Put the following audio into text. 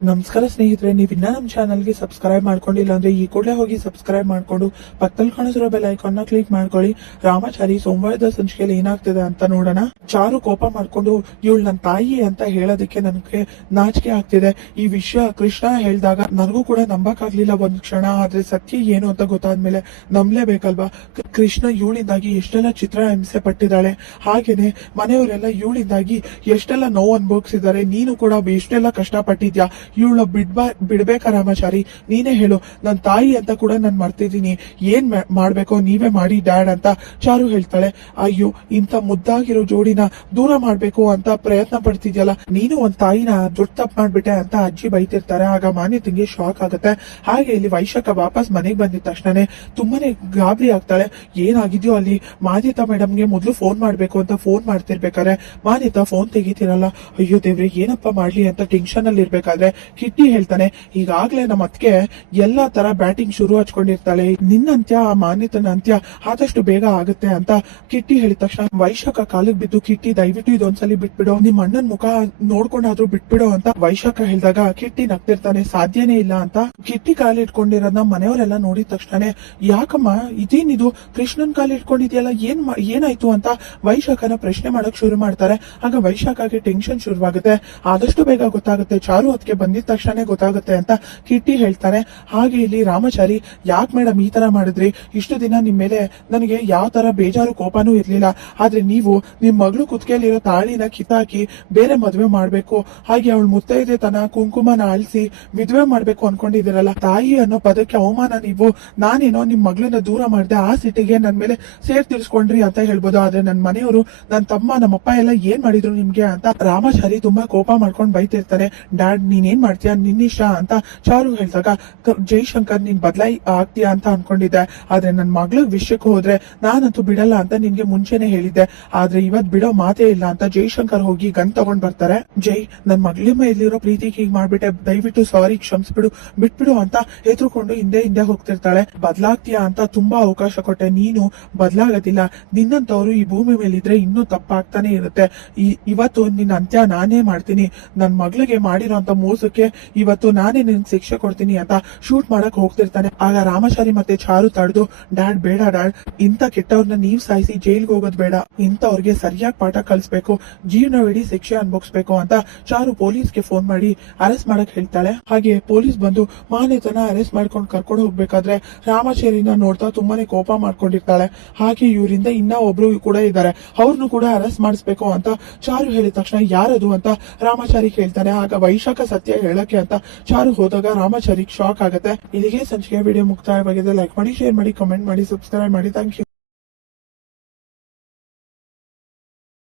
ನಮಸ್ಕಾರ ಸ್ನೇಹಿತರೆ, ನೀವು ಇನ್ನ ನಮ್ಮ ಚಾನಲ್ಗೆ ಸಬ್ಸ್ಕ್ರೈಬ್ ಮಾಡ್ಕೊಂಡಿಲ್ಲ ಅಂದ್ರೆ ಈ ಕೂಡಲೇ ಹೋಗಿ ಸಬ್ಸ್ಕ್ರೈಬ್ ಮಾಡ್ಕೊಂಡು ಪಕ್ಕದಲ್ಲಿ ಕಾಣಿಸಿರೋ ಬೆಲ್ ಐಕಾನ್ ನ ಕ್ಲಿಕ್ ಮಾಡ್ಕೊಳ್ಳಿ. ರಾಮಾಚಾರಿ ಸೋಮವಾರದ ಸಂಚಿಕೆಯಲ್ಲಿ ಏನಾಗ್ತದೆ ಅಂತ ನೋಡೋಣ. ಚಾರು ಕೋಪ ಮಾಡ್ಕೊಂಡು ಇವಳು ನನ್ನ ತಾಯಿ ಅಂತ ಹೇಳೋದಕ್ಕೆ ನನಗೆ ನಾಚಿಕೆ ಆಗ್ತಿದೆ. ಈ ವಿಷಯ ಕೃಷ್ಣ ಹೇಳಿದಾಗ ನನಗೂ ಕೂಡ ನಂಬಕ್ಕಾಗ್ಲಿಲ್ಲ ಒಂದ್ ಕ್ಷಣ. ಆದ್ರೆ ಸತ್ಯ ಏನು ಅಂತ ಗೊತ್ತಾದ್ಮೇಲೆ ನಂಬಲೇಬೇಕಲ್ವಾ. ಕೃಷ್ಣ ಇವಳಿಂದಾಗಿ ಎಷ್ಟೆಲ್ಲ ಚಿತ್ರ ಹಿಂಸೆ ಪಟ್ಟಿದ್ದಾಳೆ, ಹಾಗೇನೆ ಮನೆಯವರೆಲ್ಲ ಇವಳಿಂದಾಗಿ ಎಷ್ಟೆಲ್ಲ ನೋವು ಅನುಭವಿಸಿದ್ದಾರೆ. ನೀನು ಕೂಡ ಎಷ್ಟೆಲ್ಲ ಕಷ್ಟ ಪಟ್ಟಿದ್ಯಾ. ಇವಳು ಬಿಡ್ಬೇಕಾ ರಾಮಾಚಾರಿ, ನೀನೇ ಹೇಳು. ನನ್ನ ತಾಯಿ ಅಂತ ಕೂಡ ನಾನು ಮರ್ತಿದ್ದೀನಿ, ಏನ್ ಮಾಡ್ಬೇಕೋ ನೀವೇ ಮಾಡಿ ಡ್ಯಾಡ್ ಅಂತ ಚಾರು ಹೇಳ್ತಾಳೆ. ಅಯ್ಯೋ, ಇಂಥ ಮುದ್ದಾಗಿರೋ ಜೋಡಿನ ದೂರ ಮಾಡ್ಬೇಕು ಅಂತ ಪ್ರಯತ್ನ ಪಡ್ತಿದ್ಯಲ್ಲ, ನೀನು ಒಂದ್ ತಾಯಿನ ದೊಡ್ಡ ತಪ್ಪು ಮಾಡ್ಬಿಟ್ಟೆ ಅಂತ ಅಜ್ಜಿ ಬೈತಿರ್ತಾರೆ. ಆಗ ಮಾನ್ಯತಿಗೆ ಶಾಕ್ ಆಗುತ್ತೆ. ಹಾಗೆ ಇಲ್ಲಿ ವೈಶಾಖ ವಾಪಸ್ ಮನೆಗೆ ಬಂದಿದ ತಕ್ಷಣನೇ ತುಂಬಾನೇ ಗಾಬರಿ ಆಗ್ತಾಳೆ. ಏನಾಗಿದ್ಯೋ ಅಲ್ಲಿ ಮಾನ್ಯತಾ ಮೇಡಮ್ಗೆ ಮೊದ್ಲು ಫೋನ್ ಮಾಡ್ಬೇಕು ಅಂತ ಫೋನ್ ಮಾಡ್ತಿರ್ಬೇಕಾದ್ರೆ ಮಾನ್ಯತಾ ಫೋನ್ ತೆಗಿತಿರಲ್ಲ. ಅಯ್ಯೋ ದೇವ್ರೆ, ಏನಪ್ಪಾ ಮಾಡ್ಲಿ ಅಂತ ಟೆನ್ಷನ್ ಅಲ್ಲಿ ಇರ್ಬೇಕಾದ್ರೆ ಕಿಟ್ಟಿ ಹೇಳ್ತಾನೆ, ಈಗಾಗ್ಲೇ ನಮ್ಮ ಅತ್ತಿಗೆ ಎಲ್ಲಾ ತರ ಬ್ಯಾಟಿಂಗ್ ಶುರು ಹಚ್ಕೊಂಡಿರ್ತಾಳೆ, ನಿನ್ನ ಅಂತ್ಯ ಮಾನ್ಯತನ ಅಂತ್ಯ ಆದಷ್ಟು ಬೇಗ ಆಗುತ್ತೆ ಅಂತ ಕಿಟ್ಟಿ ಹೇಳಿದ ತಕ್ಷಣ ವೈಶಾಖ ಕಾಲಿಗೆ ಬಿದ್ದು, ಕಿಟ್ಟಿ ದಯವಿಟ್ಟು ಇದೊಂದ್ಸಲಿ ಬಿಟ್ಬಿಡು, ನಿಮ್ ಅಣ್ಣನ್ ಮುಖ ನೋಡ್ಕೊಂಡಾದ್ರೂ ಬಿಟ್ಬಿಡು ಅಂತ ವೈಶಾಖ ಹೇಳಿದಾಗ ಕಿಟ್ಟಿ ನಗ್ತಿರ್ತಾನೆ. ಸಾಧ್ಯನೇ ಇಲ್ಲ ಅಂತ ಕಿಟ್ಟಿ ಕಾಲಿಟ್ಕೊಂಡಿರೋದನ್ನ ಮನೆಯವರೆಲ್ಲ ನೋಡಿದ ತಕ್ಷಣ ಯಾಕಮ್ಮ ಇದೇನಿದು, ಕೃಷ್ಣನ್ ಕಾಲಿಟ್ಕೊಂಡಿದ್ಯಲ್ಲ, ಏನಾಯ್ತು ಅಂತ ವೈಶಾಖನ ಪ್ರಶ್ನೆ ಮಾಡಕ್ ಶುರು ಮಾಡ್ತಾರೆ. ಆಗ ವೈಶಾಖಗೆ ಟೆನ್ಷನ್ ಶುರುವಾಗುತ್ತೆ. ಆದಷ್ಟು ಬೇಗ ಗೊತ್ತಾಗುತ್ತೆ, ಚಾರು ಅದಕ್ಕೆ ಬಂದಿದ ತಕ್ಷಣ ಗೊತ್ತಾಗುತ್ತೆ ಅಂತ ಕಿಟ್ಟಿ ಹೇಳ್ತಾರೆ. ಹಾಗೆ ಇಲ್ಲಿ ರಾಮಾಚಾರಿ, ಯಾಕೆ ಮೇಡಮ್ ಈ ತರ ಮಾಡಿದ್ರಿ, ಇಷ್ಟು ದಿನ ನಿಮ್ ಮೇಲೆ ನನಗೆ ಯಾವ ತರ ಬೇಜಾರು ಕೋಪನೂ ಇರ್ಲಿಲ್ಲ, ಆದ್ರೆ ನೀವು ನಿಮ್ ಮಗಳು ಕುತ್ತಿಗೆಯಲ್ಲಿರೋ ತಾಳಿನ ಕಿತ್ತಾಕಿ ಬೇರೆ ಮದ್ವೆ ಮಾಡ್ಬೇಕು, ಹಾಗೆ ಅವಳು ಮುತ್ತೈದೆ ತನ ಕುಂಕುಮನ ಅಳಿಸಿ ವಿಧವೆ ಮಾಡ್ಬೇಕು ಅನ್ಕೊಂಡಿದಿರಲ್ಲ, ತಾಯಿ ಅನ್ನೋ ಪದಕ್ಕೆ ಅವಮಾನ ನೀವು. ನಾನೇನೋ ನಿಮ್ ಮಗಳನ್ನ ದೂರ ಮಾಡಿದೆ, ಆ ಸಿಟಿಗೆ ನನ್ ಮೇಲೆ ಸೇರ್ ತೀರ್ಸ್ಕೊಂಡ್ರಿ ಅಂತ ಹೇಳ್ಬೋದು, ಆದ್ರೆ ನನ್ ಮನೆಯವರು, ನನ್ ತಮ್ಮ, ನಮ್ಮಪ್ಪ ಎಲ್ಲ ಏನ್ ಮಾಡಿದ್ರು ನಿಮ್ಗೆ ಅಂತ ರಾಮಾಚಾರಿ ತುಂಬಾ ಕೋಪ ಮಾಡ್ಕೊಂಡು ಬೈತಿರ್ತಾರೆ. ಡ್ಯಾಡ್, ನೀನೇನ್ ಮಾಡ್ತೀಯಾ, ನಿನ್ನಿಷ್ಟ ಅಂತ ಚಾರು ಹೇಳಿದಾಗ ಜೈಶಂಕರ್, ನೀನ್ ಬದಲಾಯಿ ಆಗ್ತೀಯಾ ಅಂತ ಅನ್ಕೊಂಡಿದ್ದೆ, ಆದ್ರೆ ನನ್ ಮಗಳ ವಿಷಯಕ್ಕೆ ಹೋದ್ರೆ ನಾನಂತೂ ಬಿಡಲ್ಲ ಅಂತ ನಿನ್ಗೆ ಮುಂಚೆನೆ ಹೇಳಿದ್ದೆ, ಆದ್ರೆ ಇವತ್ ಬಿಡೋ ಮಾತೇ ಇಲ್ಲ ಅಂತ ಜೈಶಂಕರ್ ಹೋಗಿ ಗನ್ ತಗೊಂಡ್ ಬರ್ತಾರೆ. ಜೈ, ನನ್ ಮಗಳ ಮೇಲಿರೋ ಪ್ರೀತಿಗೆ ಹೀಗ್ ಮಾಡ್ಬಿಟ್ಟೆ, ದಯವಿಟ್ಟು ಸಾರಿ, ಕ್ಷಮಿಸ್ಬಿಡು, ಬಿಟ್ಬಿಡು ಅಂತ ಹೆದರ್ಕೊಂಡು ಹಿಂದೆ ಹಿಂದೆ ಹೋಗ್ತಿರ್ತಾಳೆ. ಬದಲಾಗ್ತೀಯಾ ಅಂತ ತುಂಬಾ ಅವಕಾಶ ಕೊಟ್ಟೆ, ನೀನು ಬದಲಾಗೋದಿಲ್ಲ, ನಿನ್ನಂತವ್ರು ಈ ಭೂಮಿ ಮೇಲಿದ್ರೆ ಇನ್ನೂ ತಪ್ಪಾಗ್ತಾನೆ ಇರುತ್ತೆ. ಇವತ್ತು ನಿನ್ನ ಅಂತ್ಯ ನಾನೇ ಮಾಡ್ತೀನಿ, ನನ್ ಮಗಳಿಗೆ ಮಾಡಿರೋಂತ ಮೋಸಕ್ಕೆ ಇವತ್ತು ನಾನೇ ನಿನ್ ಶಿಕ್ಷೆ ಕೊಡ್ತೀನಿ ಅಂತ ಶೂಟ್ ಮಾಡಕ್ ಹೋಗ್ತಿರ್ತಾನೆ. ಆಗ ರಾಮಾಚಾರಿ ಮತ್ತೆ ಚಾರು ತಡೆದು, ಡ್ಯಾಡ್ ಬೇಡ ಡ್ಯಾಡ್, ಇಂಥ ಕೆಟ್ಟವ್ರನ್ನ ನೀವ್ ಸಾಯಿಸಿ ಜೈಲ್ಗೆ ಹೋಗೋದ್ ಬೇಡ, ಇಂಥವ್ರಿಗೆ ಸರಿಯಾಗಿ ಪಾಠ ಕಲಿಸ್ಬೇಕು, ಜೀವನವಿಡೀ ಶಿಕ್ಷೆ ಅನ್ಭವಿಸ್ಬೇಕು ಅಂತ ಚಾರು ಪೊಲೀಸ್ಗೆ ಫೋನ್ ಮಾಡಿ ಅರೆಸ್ಟ್ ಮಾಡಕ್ ಹೇಳ್ತಾಳೆ. ಹಾಗೆ ಪೊಲೀಸ್ ಬಂದು ಮಾನ್ಯತನ ಅರೆಸ್ಟ್ ಮಾಡ್ಕೊಂಡು ಕರ್ಕೊಂಡು ಹೋಗ್ಬೇಕಾದ್ರೆ ರಾಮಾಚಾರಿನ ನೋಡ್ತಾ ತುಂಬಾನೇ ಕೋಪ ಮಾಡ್ಕೊಂಡಿರ್ತಾಳೆ. ಹಾಗೆ ಇವರಿಂದ ಇನ್ನ ಒಬ್ರು ಕೂಡ ಇದ್ದಾರೆ, ಅವ್ರನ್ನು ಕೂಡ ಅರೆಸ್ಟ್ ಮಾಡಿಸ್ಬೇಕು ಅಂತ ಚಾರು ಹೇಳಿದ ತಕ್ಷಣ ಯಾರದು ಅಂತ ರಾಮಾಚಾರಿ ಹೇಳ್ತಾನೆ. ಆಗ ವೈಶಾಖ ಸತ್ಯ ಹೇಳಕ್ಕೆ ಅಂತ ಚಾರು ಹೋದಾಗ ರಾಮಾಚಾರಿ ಶಾಕ್ ಆಗುತ್ತೆ. ಇಲ್ಲಿಗೆ ಸಂಚಿಕೆ ವಿಡಿಯೋ ಮುಕ್ತಾಯವಾಗಿದೆ. ಲೈಕ್ ಮಾಡಿ, ಶೇರ್ ಮಾಡಿ, ಕಮೆಂಟ್ ಮಾಡಿ, ಸಬ್ಸ್ಕ್ರೈಬ್ ಮಾಡಿ. Thank you.